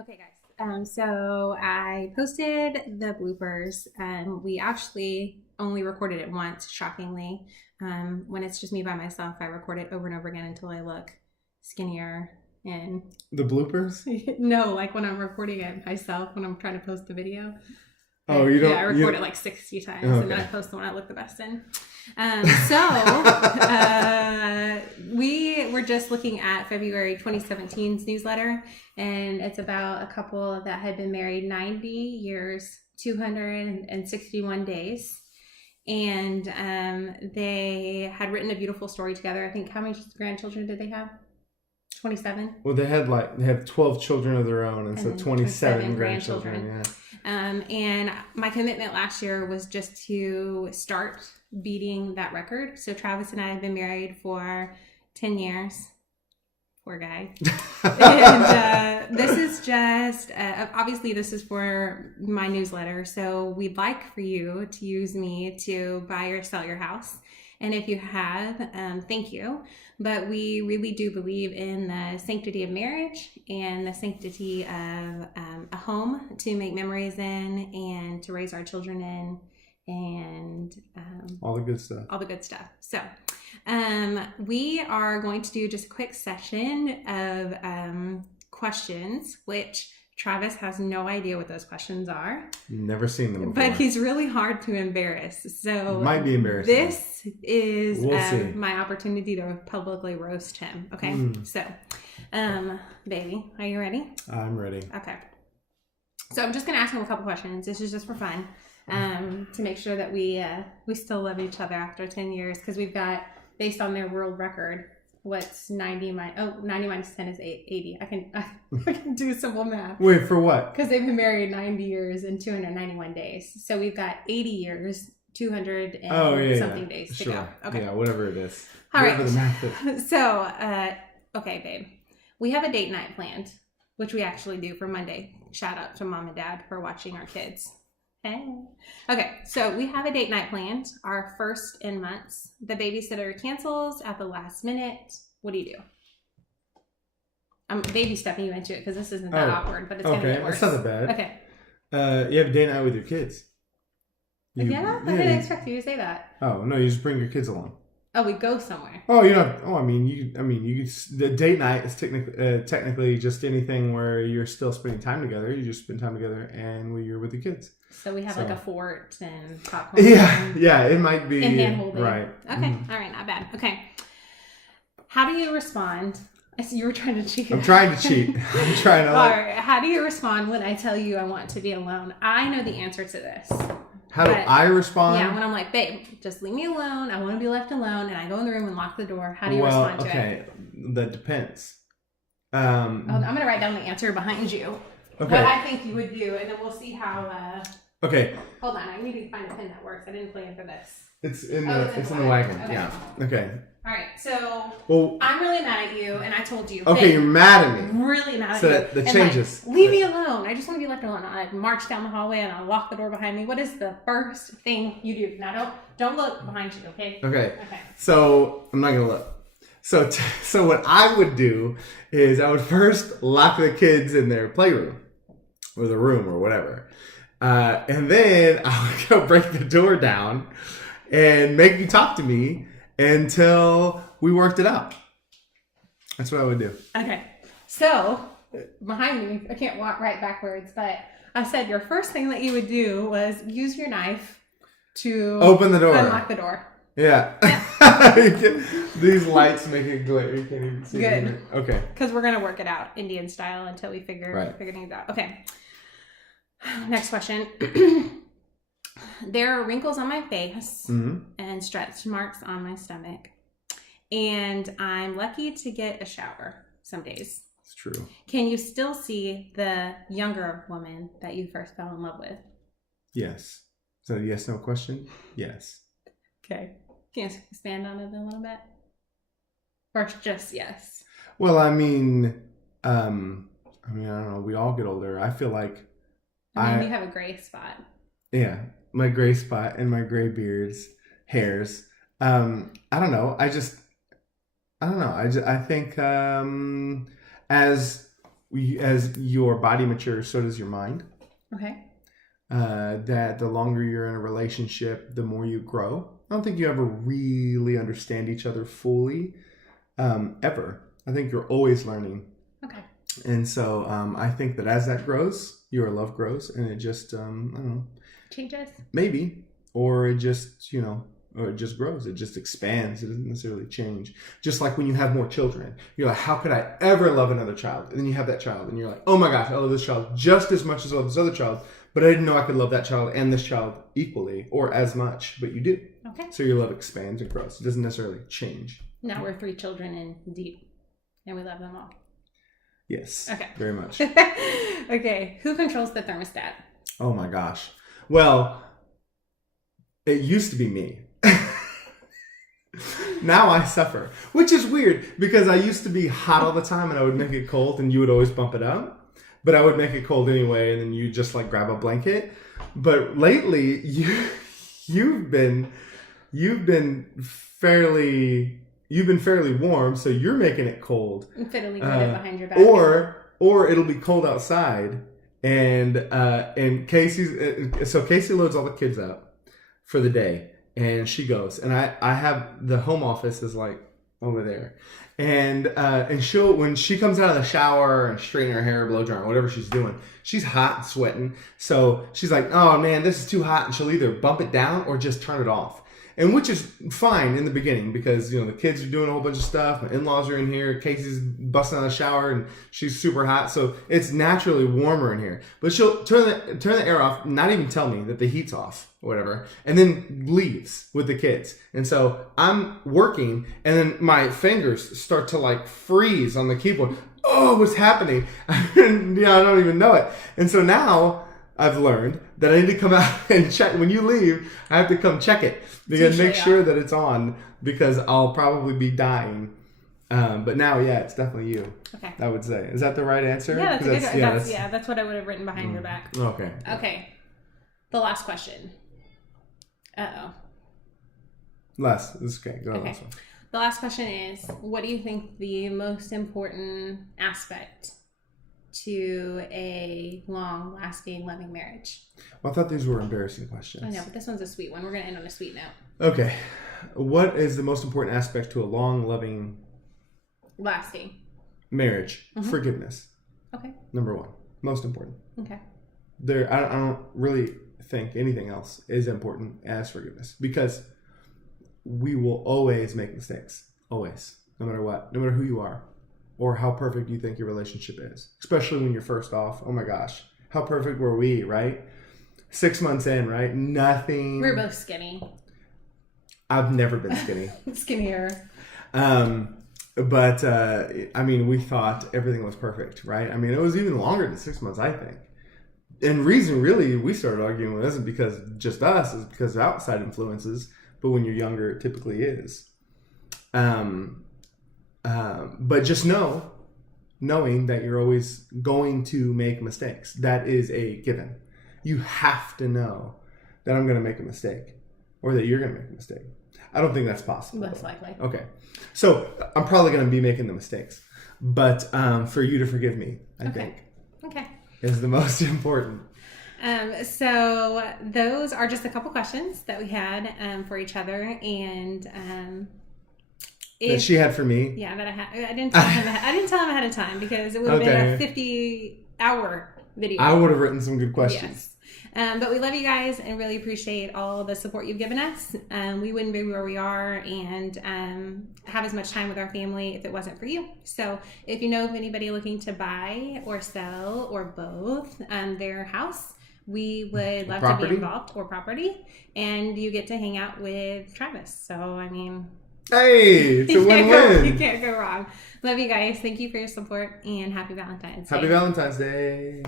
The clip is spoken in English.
Okay, guys. So I posted the bloopers, and we actually only recorded it once, shockingly. When it's just me by myself, I record it over and over again until I look skinnier. And The bloopers? no, like when I'm recording it myself, when I'm trying to post the video. Oh, you Yeah, don't. I record it like 60 times, Okay. and then I post the one I look the best in. So we were just looking at February 2017's newsletter, and it's about a couple that had been married 90 years, 261 days. And they had written a beautiful story together. I think, how many grandchildren did they have? 27? Well, they have 12 children of their own, and so And 27 27 grandchildren. grandchildren. Yeah. And my commitment last year was just to start beating that record. So Travis and I have been married for 10 years. Poor guy. And this is just, obviously, this is for my newsletter. So we'd like for you to use me to buy or sell your house. And if you have, thank you. But we really do believe in the sanctity of marriage and the sanctity of a home to make memories in and to raise our children in, and All the good stuff. all the good stuff. So we are going to do just a quick session of questions, which Travis has no idea what those questions are. Never seen them before. But he's really hard to embarrass. So might be embarrassing. this is We'll see. my opportunity to publicly roast him. Okay. So, baby, are you ready? I'm ready. Okay. So I'm just gonna ask him a couple questions. This is just for fun, to make sure that we still love each other after 10 years, because we've got, based on their world record, what's 90 minus 10 is 80. I can do simple math. Wait, for what? Because they've been married 90 years and 291 days. So we've got 80 years, 200 and something days to go. Okay. Yeah, whatever it is. All Whatever right. the math is. So, okay, babe. We have a date night planned, which we actually do for Monday. Shout out to mom and dad for watching our kids. Hey. Okay, so we have a date night planned, our first in months. The babysitter cancels at the last minute. What do you do? I'm baby stepping you into it because this isn't that awkward, but it's going to get worse. That's not that bad. Okay. You have a date night with your kids. I didn't expect you to say that. Oh no, you just bring your kids along. Oh, we go somewhere. Oh, you know. Oh, I mean, you. The date night is technically just anything where you're still spending time together. You just spend time together, and you're with the kids. So we have like a fort and popcorn. Yeah, it might be and hand holding. Right. Okay, all right, not bad. Okay, how do you respond? I see you were trying to cheat. I'm trying to cheat. I'm trying to. All right, how do you respond when I tell you I want to be alone? I know the answer to this. How do I respond? Yeah, when I'm like, babe, just leave me alone. I want to be left alone, and I go in the room and lock the door. How do you respond to it? Okay, that depends. I'm gonna write down the answer behind you. Okay. What I think you would do, and then we'll see how. Okay. Hold on, I need to find a pen that works. I didn't plan for this. It's in the wagon. Okay. Yeah. Okay. All right, so well, I'm really mad at you, and I told you. Okay, babe, you're mad at me. Really mad at so you. So that and changes. Like, leave me alone. I just want to be left alone. I march down the hallway and I lock the door behind me. What is the first thing you do? Now, don't look behind you. Okay. Okay. So I'm not gonna look. So what I would do is I would first lock the kids in their playroom or the room or whatever, and then I would go break the door down and make you talk to me until we worked it out. That's what I would do. Okay. So behind me, I can't walk right backwards, but I said your first thing that you would do was use your knife to open the door, unlock the door. Yeah. These lights make it glare. You can't even see. Good. Okay. Because we're gonna work it out Indian style until we figure things out. Okay. Next question. There are wrinkles on my face and stretch marks on my stomach, and I'm lucky to get a shower some days. It's true. Can you still see the younger woman that you first fell in love with? Yes. So yes, no question. Yes. Okay. Can you expand on it a little bit? Or just yes? Well, I mean, I don't know. We all get older. I feel like you have a gray spot. Yeah, my gray spot and my gray hairs. I don't know. I think as as your body matures, so does your mind. Okay. That the longer you're in a relationship, the more you grow. I don't think you ever really understand each other fully, ever. I think you're always learning. Okay. And so I think that as that grows, your love grows, and it just, I don't know. Changes? Maybe. Or it just, or it just grows. It just expands. It doesn't necessarily change. Just like when you have more children. You're like, how could I ever love another child? And then you have that child, and you're like, oh my gosh, I love this child just as much as I love this other child. But I didn't know I could love that child and this child equally or as much. But you do. Okay. So your love expands and grows. It doesn't necessarily change. Now we're 3 children in deep, and we love them all. Yes. Okay. Very much. Okay. Who controls the thermostat? Oh my gosh. Well, it used to be me. Now I suffer, which is weird because I used to be hot all the time and I would make it cold and you would always bump it up. But I would make it cold anyway, and then you just like grab a blanket. But lately, you've been fairly warm, so you're making it cold. I'm fiddly with it behind your back. Or it'll be cold outside, and Casey loads all the kids up for the day, and she goes, and I have the home office is like over there. And she'll, when she comes out of the shower and straightening her hair, blow drying, whatever she's doing, she's hot and sweating. So she's like, oh man, this is too hot. And she'll either bump it down or just turn it off. And which is fine in the beginning because, the kids are doing a whole bunch of stuff. My in-laws are in here. Casey's busting out of the shower and she's super hot. So it's naturally warmer in here. But she'll turn the air off, not even tell me that the heat's off or whatever, and then leaves with the kids. And so I'm working and then my fingers start to like freeze on the keyboard. Oh, what's happening? I don't even know it. And so now I've learned that I need to come out and check. When you leave, I have to come check it. Because make sure that it's on because I'll probably be dying. But now, yeah, it's definitely you. Okay. I would say. Is that the right answer? Yeah, that's what I would have written behind your back. Okay. Okay. The last question. Last. This is okay. Go to the last one. The last question is, what do you think the most important aspect to a long-lasting, loving marriage? Well, I thought these were embarrassing questions. I know, but this one's a sweet one. We're going to end on a sweet note. Okay. What is the most important aspect to a long, loving, lasting marriage? Mm-hmm. Forgiveness. Okay. Number 1. Most important. Okay. I don't really think anything else is important as forgiveness because we will always make mistakes. Always. No matter what. No matter who you are. Or how perfect you think your relationship is. Especially when you're first off. Oh my gosh. How perfect were we, right? 6 months in, right? Nothing. We're both skinny. I've never been skinny. Skinnier. But we thought everything was perfect, right? I mean, it was even longer than 6 months, I think. And reason really we started arguing with isn't because just us, it's because of outside influences. But when you're younger, it typically is. But just knowing that you're always going to make mistakes. That is a given. You have to know that I'm going to make a mistake or that you're going to make a mistake. I don't think that's possible. Most likely. Okay. So I'm probably going to be making the mistakes. But for you to forgive me, I think. Okay. Is the most important. So those are just a couple questions that we had for each other. And that she had for me. Yeah, that I had. I didn't tell him ahead of time because it would have been a 50-hour video. I would have written some good questions. Yes. But we love you guys and really appreciate all the support you've given us. We wouldn't be where we are and have as much time with our family if it wasn't for you. So if you know of anybody looking to buy or sell or both their house, we would love to be involved, or property, and you get to hang out with Travis. So, I mean... Hey, it's a win-win. You can't go wrong. Love you guys. Thank you for your support and happy Valentine's Day. Happy Valentine's Day.